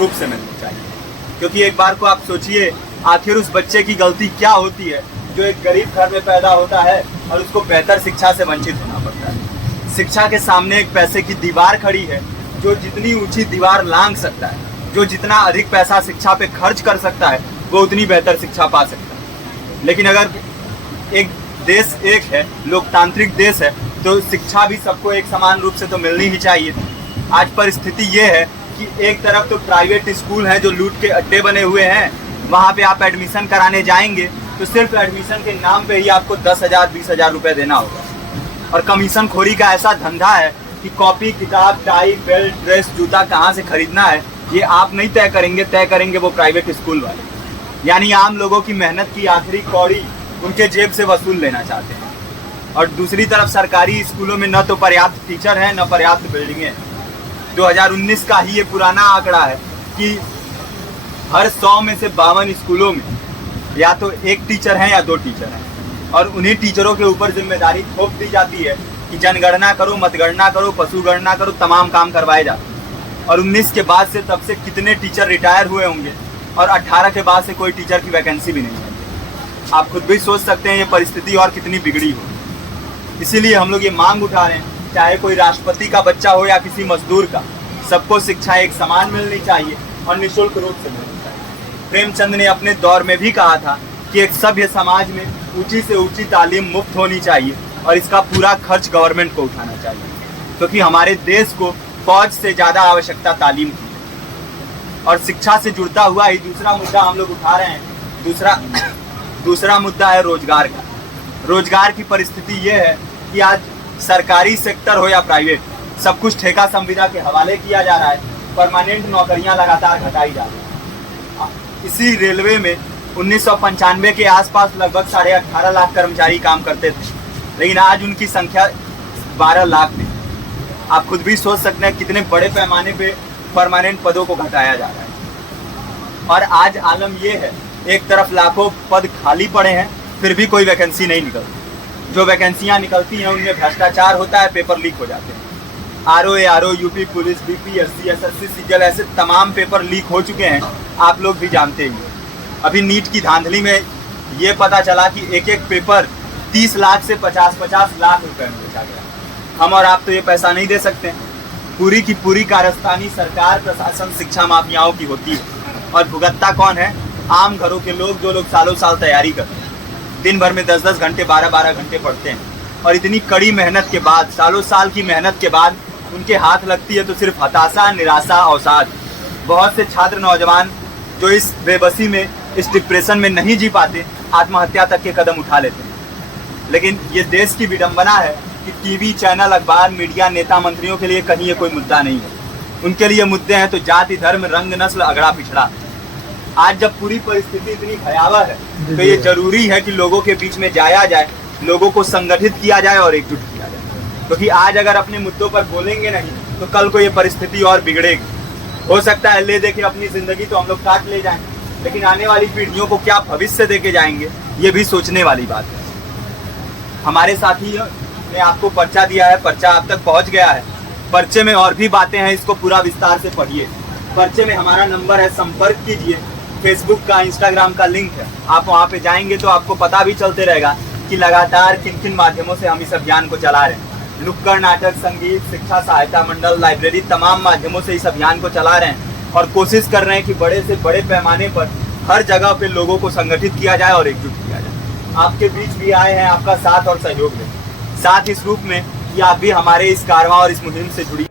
रूप से मिलनी चाहिए। क्योंकि एक बार को आप सोचिए, आखिर उस बच्चे की गलती क्या होती है जो एक गरीब घर में पैदा होता है और उसको बेहतर शिक्षा से वंचित होना पड़ता है। शिक्षा के सामने एक पैसे की दीवार खड़ी है, जो जितनी ऊंची दीवार लांघ सकता है, जो जितना अधिक पैसा शिक्षा पे खर्च कर सकता है, वो उतनी बेहतर शिक्षा पा सकता है। लेकिन अगर एक देश एक है, लोकतांत्रिक देश है, तो शिक्षा भी सबको एक समान रूप से तो मिलनी ही चाहिए। आज परिस्थिति ये है कि एक तरफ तो प्राइवेट स्कूल हैं जो लूट के अड्डे बने हुए हैं, वहाँ पे आप एडमिशन कराने जाएंगे तो सिर्फ एडमिशन के नाम पे ही आपको 10,000 20,000 रुपये देना होगा। और कमीशन खोरी का ऐसा धंधा है कि कॉपी, किताब, टाई, बेल्ट, ड्रेस, जूता कहाँ से खरीदना है ये आप नहीं तय करेंगे वो प्राइवेट स्कूल वाले। यानी आम लोगों की मेहनत की आखिरी कौड़ी उनके जेब से वसूल लेना चाहते हैं। और दूसरी तरफ सरकारी स्कूलों में न तो पर्याप्त टीचर हैं, न पर्याप्त बिल्डिंगें हैं। 2019 का ही ये पुराना आंकड़ा है कि हर 100 में से 52 स्कूलों में या तो एक टीचर है या 2 टीचर हैं। और उन्हीं टीचरों के ऊपर जिम्मेदारी थोप दी जाती है कि जनगणना करो, मतगणना करो, पशु गणना करो, तमाम काम करवाए जाते हैं। और 19 के बाद से तब से कितने टीचर रिटायर हुए होंगे और 18 के बाद से कोई टीचर की वैकेंसी भी नहीं है। आप खुद भी सोच सकते हैं ये परिस्थिति और कितनी बिगड़ी हो। इसीलिए हम लोग ये मांग उठा रहे हैं, चाहे कोई राष्ट्रपति का बच्चा हो या किसी मजदूर का, सबको शिक्षा एक समान मिलनी चाहिए और निःशुल्क रूप से मिलनी चाहिए। प्रेमचंद ने अपने दौर में भी कहा था कि एक सभ्य समाज में ऊंची से ऊंची तालीम मुफ्त होनी चाहिए और इसका पूरा खर्च गवर्नमेंट को उठाना चाहिए, क्योंकि हमारे देश को फौज से ज़्यादा आवश्यकता तालीम की है। और शिक्षा से जुड़ता हुआ ही दूसरा मुद्दा हम लोग उठा रहे हैं। दूसरा मुद्दा है रोजगार का। रोजगार की परिस्थिति ये है कि आज सरकारी सेक्टर हो या प्राइवेट, सब कुछ ठेका संविदा के हवाले किया जा रहा है। परमानेंट नौकरियां लगातार घटाई जा रही हैं। इसी रेलवे में 1995 के आसपास लगभग 18.5 लाख कर्मचारी काम करते थे, लेकिन आज उनकी संख्या 12 लाख थी। आप खुद भी सोच सकते हैं कितने बड़े पैमाने पे परमानेंट पदों को घटाया जा रहा है। और आज आलम ये है, एक तरफ लाखों पद खाली पड़े हैं, फिर भी कोई वैकेंसी नहीं निकलती। जो वैकेंसियां निकलती हैं उनमें भ्रष्टाचार होता है, पेपर लीक हो जाते हैं। RO, UP police, BPSC, SSC, CGL, ऐसे तमाम पेपर लीक हो चुके हैं, आप लोग भी जानते ही हैं। अभी नीट की धांधली में ये पता चला कि एक एक पेपर 30 लाख से 50-50 लाख रुपए में बेचा गया। हम और आप तो ये पैसा नहीं दे सकते। पूरी की पूरी कारस्तानी सरकार, प्रशासन, शिक्षा माफियाओं की होती है। और भुगतता कौन है? आम घरों के लोग, जो लोग सालों साल तैयारी करते हैं, दिन भर में 10-10 घंटे, 12-12 घंटे पढ़ते हैं। और इतनी कड़ी मेहनत के बाद, सालों साल की मेहनत के बाद उनके हाथ लगती है तो सिर्फ हताशा, निराशा, अवसाद। बहुत से छात्र नौजवान जो इस बेबसी में, इस डिप्रेशन में नहीं जी पाते, आत्महत्या तक के कदम उठा लेते हैं। लेकिन ये देश की विडंबना है कि टीवी चैनल, अखबार, मीडिया, नेता, मंत्रियों के लिए कहीं ये कोई मुद्दा नहीं है। उनके लिए मुद्दे हैं तो जाति, धर्म, रंग, नस्ल, अगड़ा पिछड़ा। आज जब पूरी परिस्थिति इतनी भयावह है तो ये जरूरी है कि लोगों के बीच में जाया जाए, लोगों को संगठित किया जाए और एकजुट किया जाए। क्योंकि आज अगर अपने मुद्दों पर बोलेंगे नहीं तो कल को ये परिस्थिति और बिगड़ेगी। हो सकता है ले देके अपनी जिंदगी तो हम लोग काट ले जाएं, लेकिन आने वाली पीढ़ियों को क्या भविष्य देके जाएंगे, ये भी सोचने वाली बात है। हमारे साथी ने आपको पर्चा दिया है, पर्चा आप तक पहुंच गया है। पर्चे में और भी बातें हैं, इसको पूरा विस्तार से पढ़िए। पर्चे में हमारा नंबर है, संपर्क कीजिए। फेसबुक का, इंस्टाग्राम का लिंक है, आप वहाँ पे जाएंगे तो आपको पता भी चलते रहेगा कि लगातार किन किन माध्यमों से हम इस अभियान को चला रहे हैं। नुक्कड़ नाटक, संगीत, शिक्षा सहायता मंडल, लाइब्रेरी, तमाम माध्यमों से इस अभियान को चला रहे हैं और कोशिश कर रहे हैं कि बड़े से बड़े पैमाने पर हर जगह पे लोगों को संगठित किया जाए और एकजुट किया जाए। आपके बीच भी आए हैं आपका साथ और सहयोग दें, साथ इस रूप में कि आप भी हमारे इस कारवां और इस मुहिम से जुड़ी